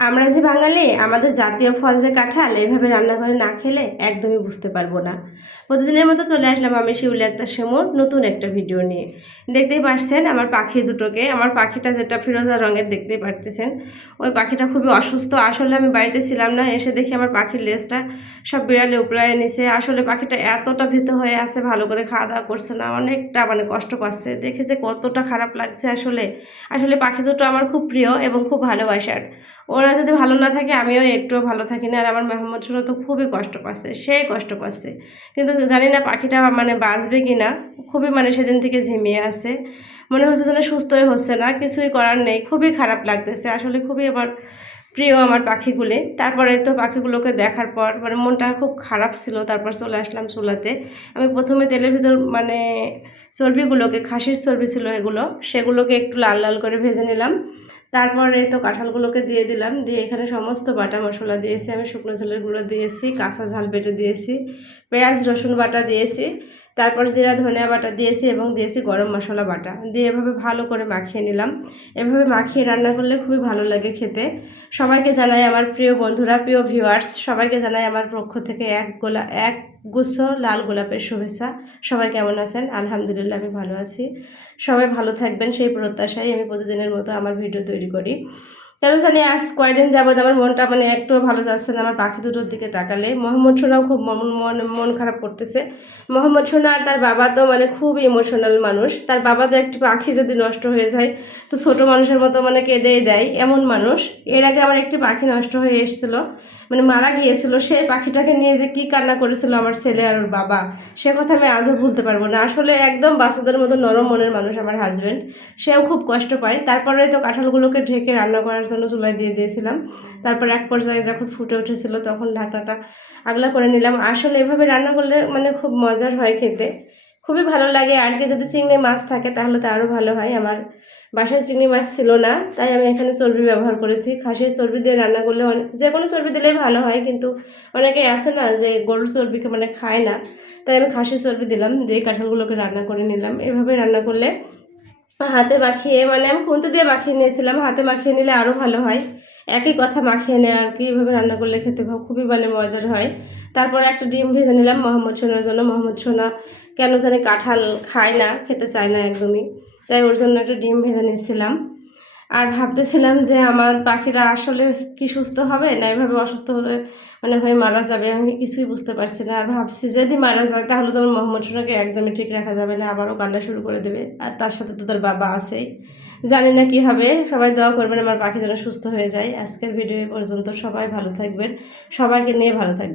আমরা যে বাঙালি, আমাদের জাতীয় ফল যে কাঁঠাল এইভাবে রান্নাঘরে না খেলে একদমই বুঝতে পারব না। প্রতিদিনের মতো চলে আসলাম আমি শিউলি একটা সেমুর নতুন একটা ভিডিও নিয়ে। দেখতেই পাচ্ছেন আমার পাখি দুটোকে, আমার পাখিটা যেটা ফিরোজা রঙের দেখতেই পারতেছেন। ওই পাখিটা খুবই অসুস্থ, আসলে আমি বাড়িতে ছিলাম না, এসে দেখি আমার পাখির লেজটা সব বিড়ালে উপড়ায় নিছে। আসলে পাখিটা এতটা ভীত হয়ে আছে, ভালো করে খাওয়া দাওয়া করছে না, অনেকটা মানে কষ্ট পাচ্ছে। দেখে যে কতটা খারাপ লাগছে আসলে। আসলে পাখি দুটো আমার খুব প্রিয় এবং খুব ভালোবাসার। ওরা যদি ভালো না থাকে, আমিও একটুও ভালো থাকি না। আর আমার মেহম্মদ সুরা তো খুবই কষ্ট পাচ্ছে, সে কষ্ট পাচ্ছে। কিন্তু জানি না পাখিটা মানে বাঁচবে কি না। খুবই মানে সেদিন থেকে ঝিমিয়ে আছে। মনে হচ্ছে যেন সুস্থই হচ্ছে না, কিছুই করার নেই। খুবই খারাপ লাগতেছে। আসলে খুবই আমার প্রিয় আমার পাখিগুলি। তারপরে তো পাখিগুলোকে দেখার পর মানে মনটা খুব খারাপ ছিল। তারপর চলে আসলাম চুলাতে। আমি প্রথমে তেলের ভিতর মানে চর্বিগুলোকে, খাসির চর্বি ছিল এগুলো, সেগুলোকে একটু লাল লাল করে ভেজে নিলাম। তারপরে তো কাঁঠালগুলোকে দিয়ে দিলাম, দিয়ে এখানে সমস্ত বাটা মশলা দিয়েছি, আমি শুকনো ঝোলের গুঁড়ো দিয়েছি, কাঁচা ঝাল বেটে দিয়েছি, পেঁয়াজ, রসুন বাটা দিয়েছি। তারপর জিরা, ধনিয়া বাটা দিয়েছি এবং দিয়েছি গরম মশলা বাটা। দিয়ে এভাবে ভালো করে মাখিয়ে নিলাম। এভাবে মাখিয়ে রান্না করলে খুবই ভালো লাগে খেতে। সবাইকে জানাই আমার প্রিয় বন্ধুরা, প্রিয় ভিউয়ার্স সবাইকে জানাই আমার পক্ষ থেকে এক গোলা, এক গুচ্ছ লাল গোলাপের শুভেচ্ছা। সবাই কেমন আছেন? আলহামদুলিল্লাহ, আমি ভালো আছি। সবাই ভালো থাকবেন, সেই প্রত্যাশায় আমি প্রতিদিনের মতো আমার ভিডিও তৈরি করি। কেন জানি আজ কয়েকদিন যাবৎ আমার মনটা মানে একটু ভালো যাচ্ছে না, আমার পাখি দুটোর দিকে তাকালে। মোহাম্মদ সোনাও খুব মন মন মন খারাপ করতেছে। মোহাম্মদ সোনা আর তার বাবা তো মানে খুব ইমোশনাল মানুষ। তার বাবা তো একটি পাখি যদি নষ্ট হয়ে যায়, তো ছোট মানুষের মতো মানে কেঁদেই দেয়, এমন মানুষ। এর আগে আমার একটি পাখি নষ্ট হয়ে এসেছিল। মানে মারা গিয়েছিল সেই পাখিটাকে নিয়ে যে কী কান্না করেছিল আমার ছেলে আর ওর বাবা, সে কথা আমি আজও ভুলতে পারব না। আসলে একদম বাচ্চাদের মতো নরম মনের মানুষ আমার হাজব্যান্ড সেও খুব কষ্ট পায়। তারপরে তো কাঁঠালগুলোকে ঢেকে রান্না করার জন্য চুলায় দিয়ে দিয়েছিলাম। তারপর এক পর্যায়ে যখন ফুটে উঠেছিল, তখন ঢাকনাটা আগলা করে নিলাম। আসলে এভাবে রান্না করলে মানে খুব মজার হয় খেতে। খুবই ভালো লাগে। আর কি যদি চিংড়ি মাছ থাকে, তাহলে তো আরও ভালো হয় আমার বাসায় চিংড়ি মাছ ছিল না, তাই আমি এখানে চর্বি ব্যবহার করেছি। খাসির চর্বি দিয়ে রান্না করলে যে কোনো চর্বি দিলেই ভালো হয়, কিন্তু অনেকে আছে না যে গরুর চর্বিকে মানে খায় না। তাই আমি খাসির চর্বি দিলাম, দিয়ে কাঁঠালগুলোকে রান্না করে নিলাম। এভাবে রান্না করলে হাতে মাখিয়ে মানে আমি খুন্তি দিয়ে মাখিয়ে নিয়েছিলাম, হাতে মাখিয়ে নিলে আরও ভালো হয়। একই কথা মাখিয়ে নেয় আর কি, এভাবে রান্না করলে খেতে খুবই মানে মজার হয়। তারপরে একটা ডিম ভেজে নিলাম, মোহাম্মদ সোনার জন্য। মোহাম্মদ সোনা কেন জানি কাঁঠাল খায় না, খেতে চায় না একদমই। তাই ওর জন্য একটা ডিম ভেজে নিয়েছিলাম। আর ভাবতেছিলাম যে আমার পাখিরা আসলে কি সুস্থ হবে না এভাবে অসুস্থ হলে মানে হয়ে মারা যাবে, আমি কিছুই বুঝতে পারছি না। আর ভাবছি যদি মারা যায় তাহলে তো আমার মোহাম্মদ সোনাকে একদমই ঠিক রাখা যাবে না, আবারও কান্না শুরু করে দেবে। আর তার সাথে তো তার বাবা আছেই। জানি না কি হবে, সবাই দোয়া করবেন আমার পাখি যেন সুস্থ হয়ে যায়। আজকের ভিডিও পর্যন্ত সবাই ভালো থাকবেন, সবাইকে নিয়ে ভালো থাকবেন।